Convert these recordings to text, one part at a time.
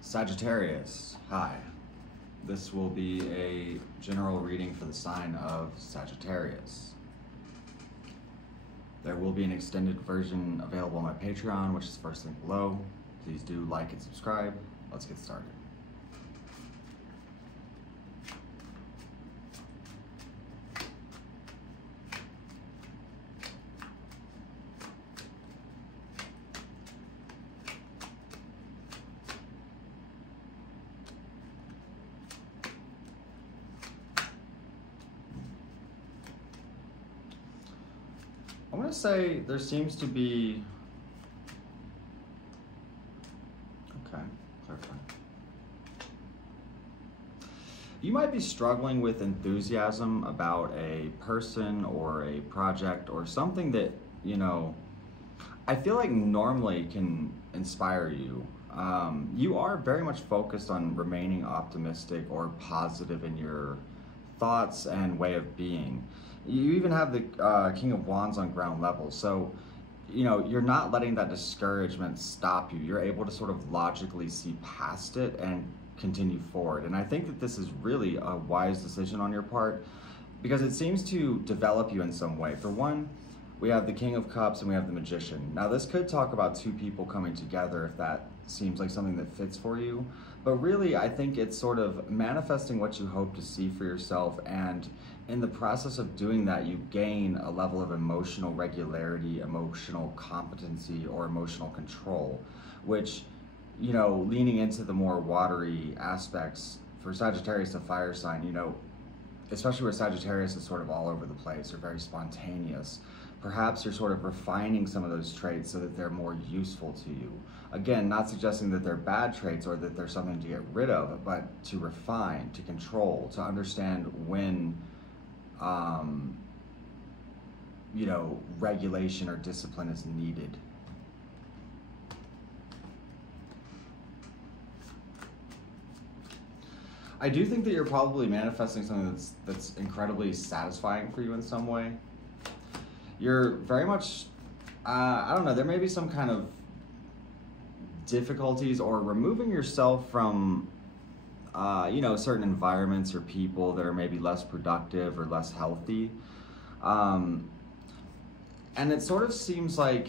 Sagittarius, hi. This will be a general reading for the sign of Sagittarius. There will be an extended version available on my Patreon, which is first link below. Please do like and subscribe. Let's get started. I'm going to say there seems to be, clarify. You might be struggling with enthusiasm about a person or a project or something that, I feel like normally can inspire you. You are very much focused on remaining optimistic or positive in your thoughts and way of being. You even have the King of Wands on ground level. So, you're not letting that discouragement stop you. You're able to sort of logically see past it and continue forward. And I think that this is really a wise decision on your part because it seems to develop you in some way. For one, we have the King of Cups and we have the Magician. Now this could talk about two people coming together if that seems like something that fits for you. But really, I think it's sort of manifesting what you hope to see for yourself, and in the process of doing that, you gain a level of emotional regularity, emotional competency, or emotional control, which, leaning into the more watery aspects, for Sagittarius, a fire sign, especially where Sagittarius is sort of all over the place or very spontaneous, perhaps you're sort of refining some of those traits so that they're more useful to you. Again, not suggesting that they're bad traits or that they're something to get rid of, but to refine, to control, to understand when, regulation or discipline is needed. I do think that you're probably manifesting something that's incredibly satisfying for you in some way. You're very much, I don't know, there may be some kind of difficulties or removing yourself from, certain environments or people that are maybe less productive or less healthy. And it sort of seems like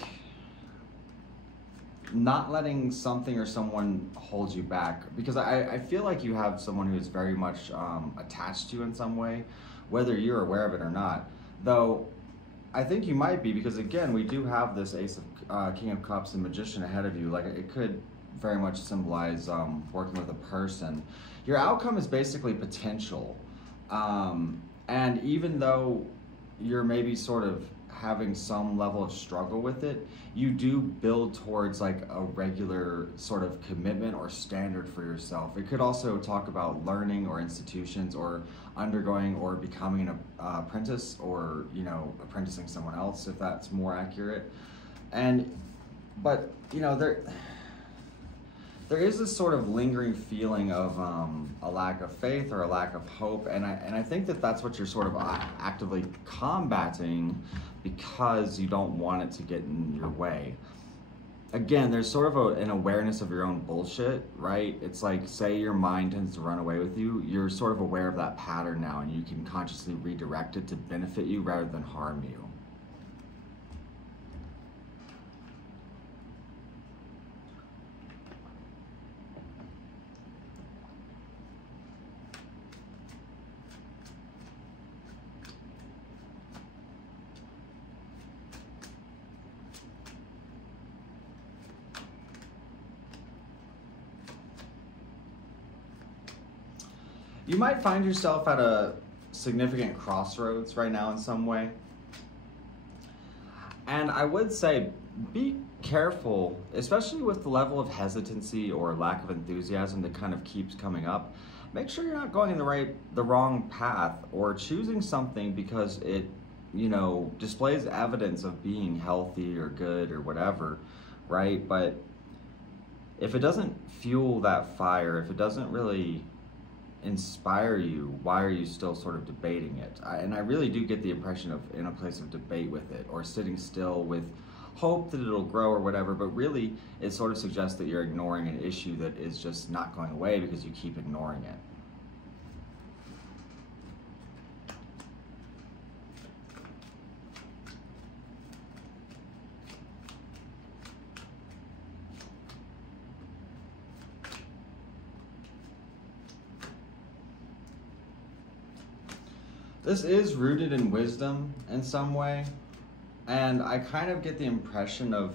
not letting something or someone hold you back, because I feel like you have someone who is very much attached to you in some way, whether you're aware of it or not. Though I think you might be, because again, we do have this Ace of King of Cups and Magician ahead of you. Like, it could very much symbolize working with a person. Your outcome is basically potential. And even though you're maybe sort of having some level of struggle with it, you do build towards like a regular sort of commitment or standard for yourself. It could also talk about learning or institutions or undergoing or becoming an apprentice or, apprenticing someone else, if that's more accurate. But there is this sort of lingering feeling of a lack of faith or a lack of hope, and I think that that's what you're sort of actively combating because you don't want it to get in your way. Again, there's sort of an awareness of your own bullshit, right? It's like, say your mind tends to run away with you, you're sort of aware of that pattern now, and you can consciously redirect it to benefit you rather than harm you. You might find yourself at a significant crossroads right now in some way. And I would say, be careful, especially with the level of hesitancy or lack of enthusiasm that kind of keeps coming up. Make sure you're not going in the wrong path or choosing something because it, displays evidence of being healthy or good or whatever, right? But if it doesn't fuel that fire, if it doesn't really inspire you, why are you still sort of debating it? And I really do get the impression of in a place of debate with it, or sitting still with hope that it'll grow or whatever, but really it sort of suggests that you're ignoring an issue that is just not going away because you keep ignoring it. This is rooted in wisdom in some way, and I kind of get the impression of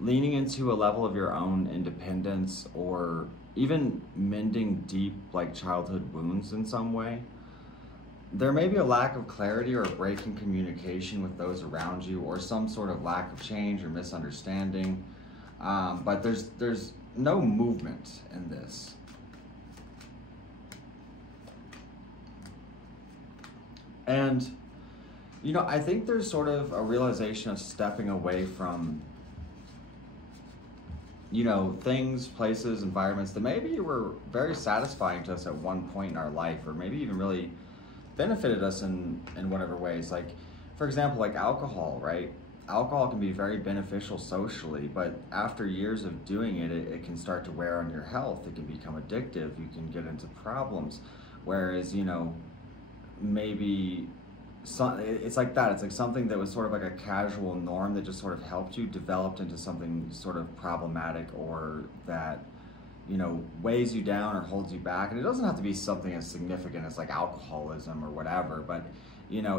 leaning into a level of your own independence, or even mending deep, like, childhood wounds in some way. There may be a lack of clarity or a break in communication with those around you, or some sort of lack of change or misunderstanding, but there's no movement in this. And, you know, I think there's sort of a realization of stepping away from, you know, things, places, environments that maybe were very satisfying to us at one point in our life, or maybe even really benefited us in whatever ways. Like, for example, like alcohol, right? Alcohol can be very beneficial socially, but after years of doing it, it can start to wear on your health. It can become addictive. You can get into problems. Whereas, you know, maybe it's like that. It's like something that was sort of like a casual norm that just sort of helped you, developed into something sort of problematic, or that, you know, weighs you down or holds you back. And it doesn't have to be something as significant as like alcoholism or whatever, but, you know,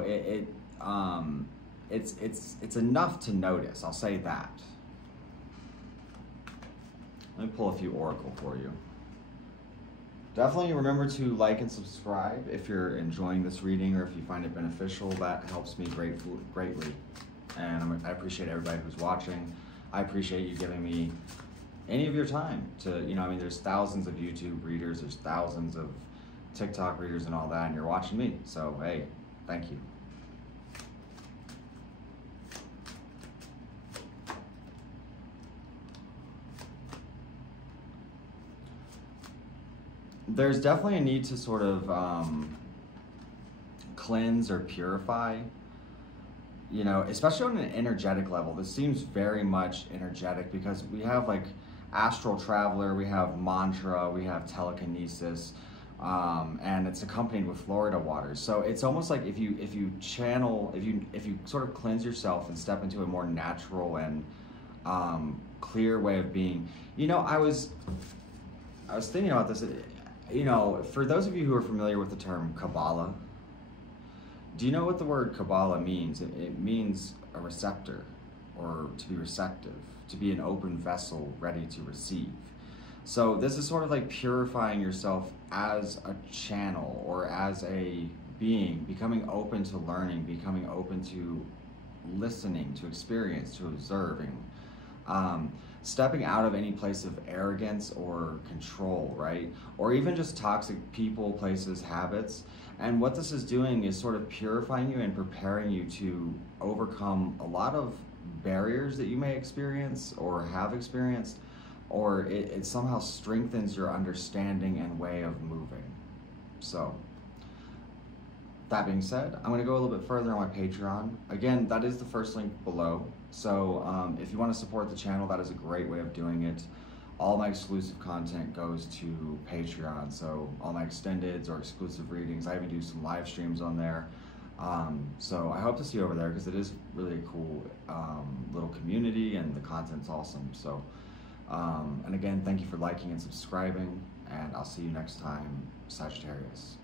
it's enough to notice. I'll say that. Let me pull a few oracle for you. Definitely remember to like and subscribe if you're enjoying this reading, or if you find it beneficial. That helps me greatly. And I appreciate everybody who's watching. I appreciate you giving me any of your time to, you know, I mean, there's thousands of YouTube readers, there's thousands of TikTok readers and all that, and you're watching me. So, hey, thank you. There's definitely a need to sort of cleanse or purify, you know, especially on an energetic level. This seems very much energetic, because we have like astral traveler, we have mantra, we have telekinesis, and it's accompanied with Florida waters. So it's almost like if you channel, if you sort of cleanse yourself and step into a more natural and clear way of being. You know, I was thinking about this. You know, for those of you who are familiar with the term Kabbalah, do you know what the word Kabbalah means? It means a receptor, or to be receptive, to be an open vessel ready to receive. So this is sort of like purifying yourself as a channel, or as a being, becoming open to learning, becoming open to listening, to experience, to observing. Stepping out of any place of arrogance or control, right? Or even just toxic people, places, habits. And what this is doing is sort of purifying you and preparing you to overcome a lot of barriers that you may experience or have experienced, or it somehow strengthens your understanding and way of moving. So, that being said, I'm gonna go a little bit further on my Patreon. Again, that is the first link below. So if you want to support the channel, that is a great way of doing it. All my exclusive content goes to Patreon. So all my extendeds or exclusive readings, I even do some live streams on there. So I hope to see you over there, because it is really a cool little community, and the content's awesome. So, and again, thank you for liking and subscribing, and I'll see you next time, Sagittarius.